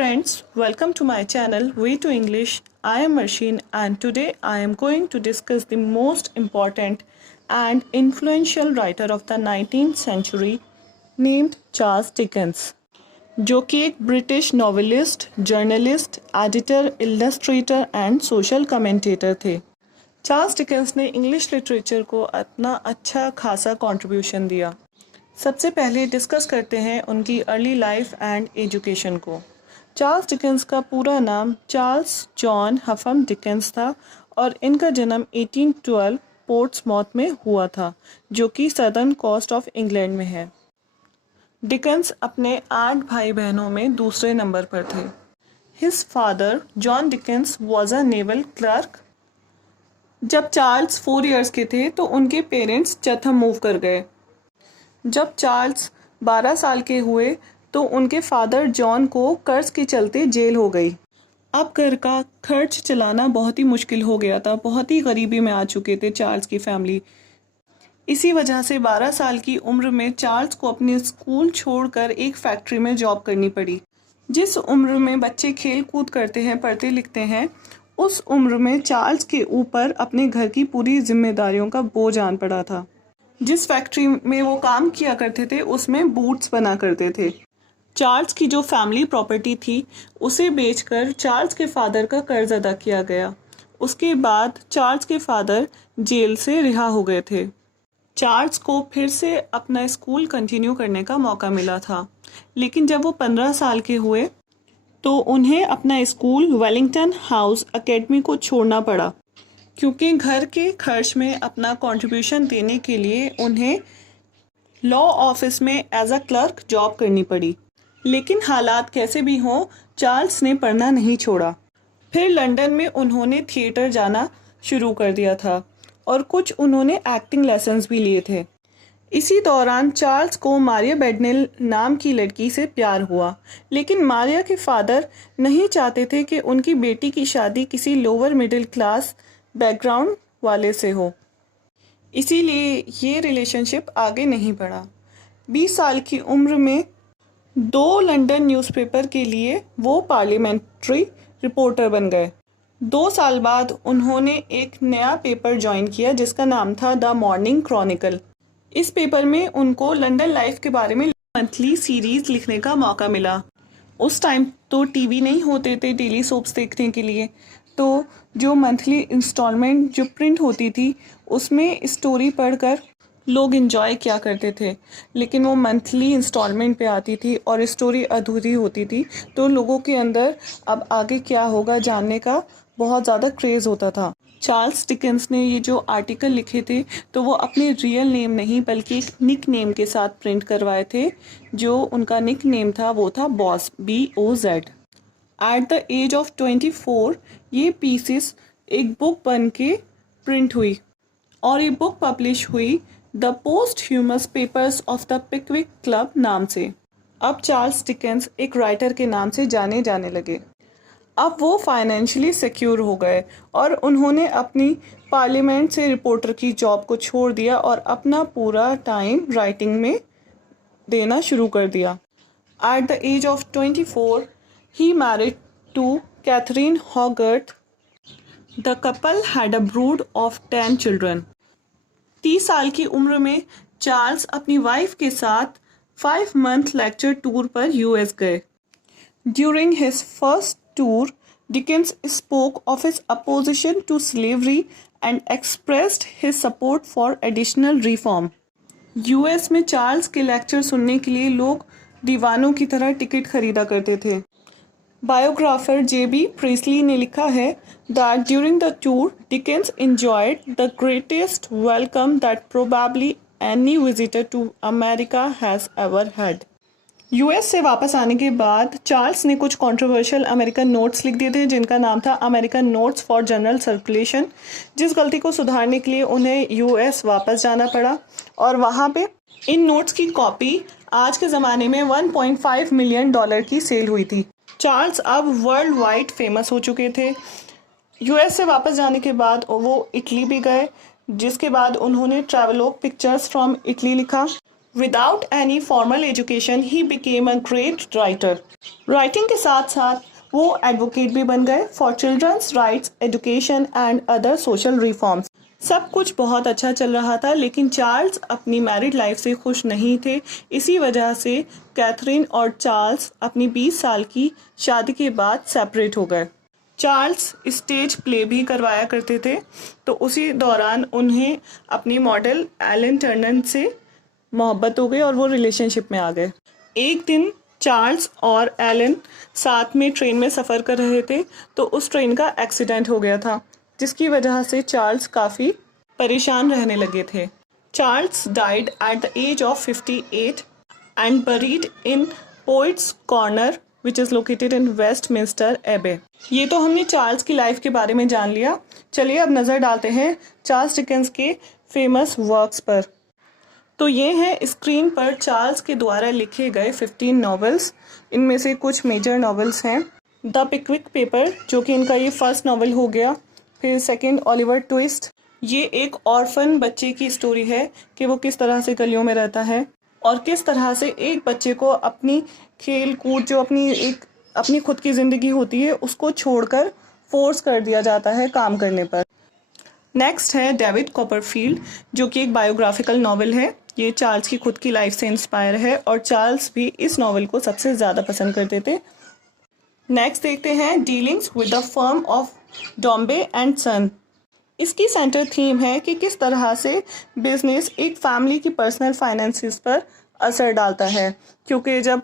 friends, welcome to my channel Way to English. I am Marsheen and today I am going to discuss the most important and influential writer of the 19th century named Charles Dickens, जो कि एक British novelist, journalist, editor, Illustrator and social commentator थे। Charles Dickens ने English literature को अपना अच्छा खासा contribution दिया। सबसे पहले डिस्कस करते हैं उनकी अर्ली लाइफ एंड एजुकेशन को। चार्ल्स डिकेंस का पूरा नाम चार्ल्स जॉन हफम डिकेंस था और इनका जन्म 1812 पोर्ट्समाउथ में हुआ था, जो कि सदर्न कोस्ट ऑफ इंग्लैंड में है। डिकेंस अपने 8 भाई बहनों में दूसरे नंबर पर थे। His father John Dickens was a naval clerk. जब चार्ल्स 4 इयर्स के थे तो उनके पेरेंट्स चैथम मूव कर गए। जब चार्ल्स 12 साल के हुए तो उनके फादर जॉन को कर्ज के चलते जेल हो गई। अब घर का खर्च चलाना बहुत ही मुश्किल हो गया था, बहुत ही गरीबी में आ चुके थे चार्ल्स की फैमिली। इसी वजह से 12 साल की उम्र में चार्ल्स को अपने स्कूल छोड़कर एक फैक्ट्री में जॉब करनी पड़ी। जिस उम्र में बच्चे खेल कूद करते हैं, पढ़ते लिखते हैं, उस उम्र में चार्ल्स के ऊपर अपने घर की पूरी जिम्मेदारियों का बोझ आन पड़ा था। जिस फैक्ट्री में वो काम किया करते थे उसमें बूट्स बना करते थे। चार्ल्स की जो फैमिली प्रॉपर्टी थी उसे बेचकर चार्ल्स के फादर का कर्ज अदा किया गया। उसके बाद चार्ल्स के फादर जेल से रिहा हो गए थे। चार्ल्स को फिर से अपना स्कूल कंटिन्यू करने का मौका मिला था, लेकिन जब वो 15 साल के हुए तो उन्हें अपना स्कूल वेलिंगटन हाउस एकेडमी को छोड़ना पड़ा, क्योंकि घर के खर्च में अपना कंट्रीब्यूशन देने के लिए उन्हें लॉ ऑफिस में एज अ क्लर्क जॉब करनी पड़ी। लेकिन हालात कैसे भी हों, चार्ल्स ने पढ़ना नहीं छोड़ा। फिर लंदन में उन्होंने थिएटर जाना शुरू कर दिया था और कुछ उन्होंने एक्टिंग लेसन्स भी लिए थे। इसी दौरान चार्ल्स को मारिया बेडनेल नाम की लड़की से प्यार हुआ, लेकिन मारिया के फादर नहीं चाहते थे कि उनकी बेटी की शादी किसी लोअर मिडिल क्लास बैकग्राउंड वाले से हो, इसीलिए ये रिलेशनशिप आगे नहीं बढ़ा। 20 साल की उम्र में 2 लंदन न्यूज़पेपर के लिए वो पार्लियामेंट्री रिपोर्टर बन गए। 2 साल बाद उन्होंने एक नया पेपर ज्वाइन किया जिसका नाम था द मॉर्निंग क्रॉनिकल। इस पेपर में उनको लंदन लाइफ के बारे में मंथली सीरीज लिखने का मौका मिला। उस टाइम तो टीवी नहीं होते थे डेली सोप्स देखने के लिए, तो जो मंथली इंस्टॉलमेंट जो प्रिंट होती थी उसमें स्टोरी पढ़कर लोग एंजॉय किया करते थे। लेकिन वो मंथली इंस्टॉलमेंट पे आती थी और स्टोरी अधूरी होती थी, तो लोगों के अंदर अब आगे क्या होगा जानने का बहुत ज़्यादा क्रेज़ होता था। चार्ल्स डिकेंस ने ये जो आर्टिकल लिखे थे तो वो अपने रियल नेम नहीं बल्कि एक निक नेम के साथ प्रिंट करवाए थे। जो उनका निक नेम था वो था Boss, BOZ। At the age of 24 ये पीसेस एक बुक बन के प्रिंट हुई और ये बुक पब्लिश हुई the posthumous papers of the Pickwick club नाम से। अब चार्ल्स डिकेंस एक राइटर के नाम से जाने जाने लगे। अब वो फाइनेंशियली सिक्योर हो गए और उन्होंने अपनी पार्लियामेंट से रिपोर्टर की जॉब को छोड़ दिया और अपना पूरा टाइम राइटिंग में देना शुरू कर दिया। At the age of 24 he married to Catherine Hogarth. The couple had a brood of 10 children. 30 साल की उम्र में चार्ल्स अपनी वाइफ के साथ 5 month लेक्चर टूर पर US गए। During his first tour, Dickens spoke of his opposition to slavery and expressed his support for additional reform. US में चार्ल्स के लेक्चर सुनने के लिए लोग दीवानों की तरह टिकट खरीदा करते थे। बायोग्राफर JB प्रीस्ली ने लिखा है that during the tour, Dickens enjoyed the greatest welcome that probably any visitor to America has ever had. US से वापस आने के बाद चार्ल्स ने कुछ कंट्रोवर्शियल अमेरिकन नोट्स लिख दिए थे जिनका नाम था American notes for general circulation. जिस गलती को सुधारने के लिए उन्हें US वापस जाना पड़ा और वहाँ पे इन नोट्स की कॉपी आज के ज़माने में $1.5 मिलियन की सेल हुई थी। चार्ल्स अब वर्ल्ड वाइड फेमस हो चुके थे। US से वापस जाने के बाद वो इटली भी गए, जिसके बाद उन्होंने ट्रैवलोग पिक्चर्स फ्रॉम इटली लिखा। Without any formal education, he became a great writer. Writing के साथ साथ वो एडवोकेट भी बन गए for children's rights, education and other social reforms. सब कुछ बहुत अच्छा चल रहा था, लेकिन चार्ल्स अपनी मैरिड लाइफ से खुश नहीं थे। इसी वजह से कैथरीन और चार्ल्स अपनी 20 साल की शादी के बाद सेपरेट हो गए। चार्ल्स स्टेज प्ले भी करवाया करते थे, तो उसी दौरान उन्हें अपनी मॉडल एलन टर्नर से मोहब्बत हो गई और वो रिलेशनशिप में आ गए। एक दिन चार्ल्स और एलन साथ में ट्रेन में सफ़र कर रहे थे, तो उस ट्रेन का एक्सीडेंट हो गया था, जिसकी वजह से चार्ल्स काफ़ी परेशान रहने लगे थे। Charles died at the age of 58 and buried in Poets' Corner which is located in Westminster Abbey. ये तो हमने चार्ल्स की लाइफ के बारे में जान लिया। चलिए अब नज़र डालते हैं चार्ल्स डिकेंस के फेमस वर्क्स पर। तो ये हैं स्क्रीन पर चार्ल्स के द्वारा लिखे गए 15 नॉवेल्स। इनमें से कुछ मेजर नॉवेल्स हैं। द पिकविक पेपर, जो कि इनका ये फर्स्ट नॉवेल हो गया। फिर सेकंड ओलिवर ट्विस्ट, ये एक ऑर्फन बच्चे की स्टोरी है कि वो किस तरह से गलियों में रहता है और किस तरह से एक बच्चे को अपनी खेल कूद, जो अपनी खुद की ज़िंदगी होती है, उसको छोड़कर फोर्स कर दिया जाता है काम करने पर। नेक्स्ट है डेविड कॉपरफील्ड, जो कि एक बायोग्राफिकल नॉवल है। ये चार्ल्स की खुद की लाइफ से इंस्पायर है और चार्ल्स भी इस नॉवल को सबसे ज़्यादा पसंद करते थे। नेक्स्ट देखते हैं dealings with the firm of Dombey and son. इसकी सेंटर थीम है कि किस तरह से बिजनेस एक फैमिली की पर्सनल फाइनेंसिस पर असर डालता है, क्योंकि जब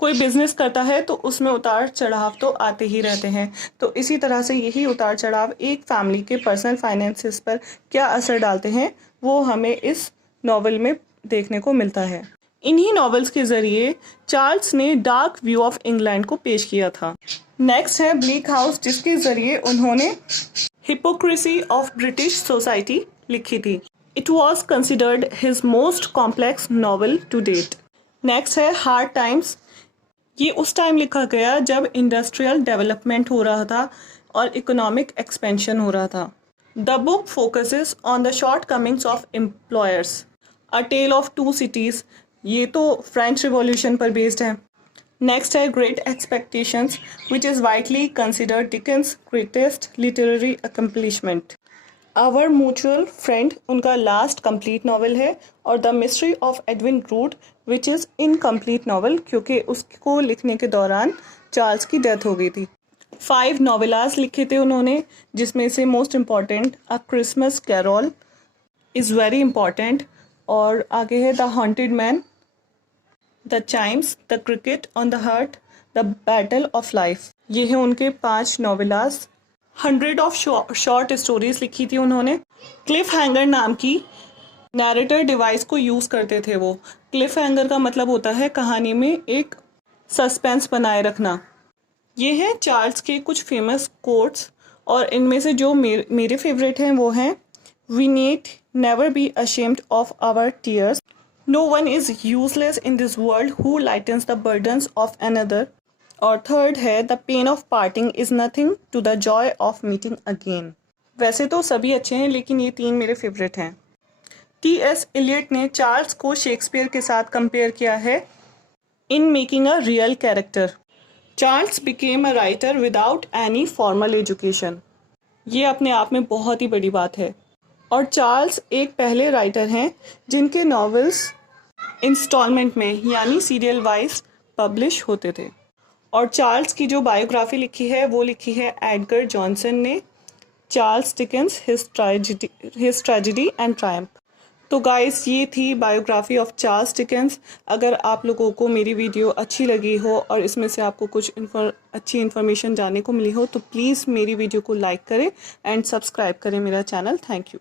कोई बिजनेस करता है तो उसमें उतार चढ़ाव तो आते ही रहते हैं। तो इसी तरह से यही उतार चढ़ाव एक फैमिली के पर्सनल फाइनेंसिस पर क्या असर डालते हैं, वो हमें इस नॉवल में देखने को मिलता है। इन्हीं नॉवेल्स के ज़रिए चार्ल्स ने डार्क व्यू ऑफ इंग्लैंड को पेश किया था। नेक्स्ट है ब्लीक हाउस, जिसके ज़रिए उन्होंने हिपोक्रेसी ऑफ ब्रिटिश सोसाइटी लिखी थी। It was considered his most complex novel to date. Next है हार्ड टाइम्स। ये उस टाइम लिखा गया जब इंडस्ट्रियल डेवलपमेंट हो रहा था और इकोनॉमिक एक्सपेंशन हो रहा था। The book focuses on the shortcomings of employers. A tale of two cities, ये तो फ्रेंच रिवॉल्यूशन पर बेस्ड है। नेक्स्ट है great expectations, which is widely considered Dickens greatest literary accomplishment. Our mutual friend उनका last complete novel है, और the mystery of Edwin Drood, which is incomplete novel, क्योंकि उसको लिखने के दौरान चार्ल्स की डेथ हो गई थी। 5 नॉवेलास लिखे थे उन्होंने, जिसमें से most important A Christmas Carol is very important, और आगे है The Haunted Man, The Chimes, The Cricket on the Hearth, The Battle of Life. ये हैं उनके 5 नॉवेलास। 100 ऑफ शॉर्ट स्टोरीज लिखी थी उन्होंने। क्लिफ हैंगर नाम की नैरेटर डिवाइस को यूज़ करते थे वो। क्लिफ हैंगर का मतलब होता है कहानी में एक सस्पेंस बनाए रखना। ये हैं चार्ल्स के कुछ फेमस कोट्स, और इनमें से जो मेरे फेवरेट हैं वो हैं we need never be ashamed of our tears, no one is useless in this world who lightens the burdens of another, और थर्ड है the pain of parting is nothing to the joy of meeting again. वैसे तो सभी अच्छे हैं, लेकिन ये 3 मेरे फेवरेट हैं। T.S. एलियट ने चार्ल्स को शेक्सपियर के साथ कंपेयर किया है in making a real character. Charles became a writer without any formal education. ये अपने आप में बहुत ही बड़ी बात है, और चार्ल्स एक पहले राइटर हैं जिनके नॉवेल्स इंस्टॉलमेंट में यानी सीरियल वाइज पब्लिश होते थे। और चार्ल्स की जो बायोग्राफी लिखी है वो लिखी है एडगर जॉनसन ने, Charles Dickens his tragedy and Triumph. तो गाइस, ये थी बायोग्राफी ऑफ चार्ल्स डिकेंस। अगर आप लोगों को मेरी वीडियो अच्छी लगी हो और इसमें से आपको कुछ अच्छी इन्फॉर्मेशन जानने को मिली हो, तो प्लीज़ मेरी वीडियो को लाइक करें एंड सब्सक्राइब करें मेरा चैनल। Thank you.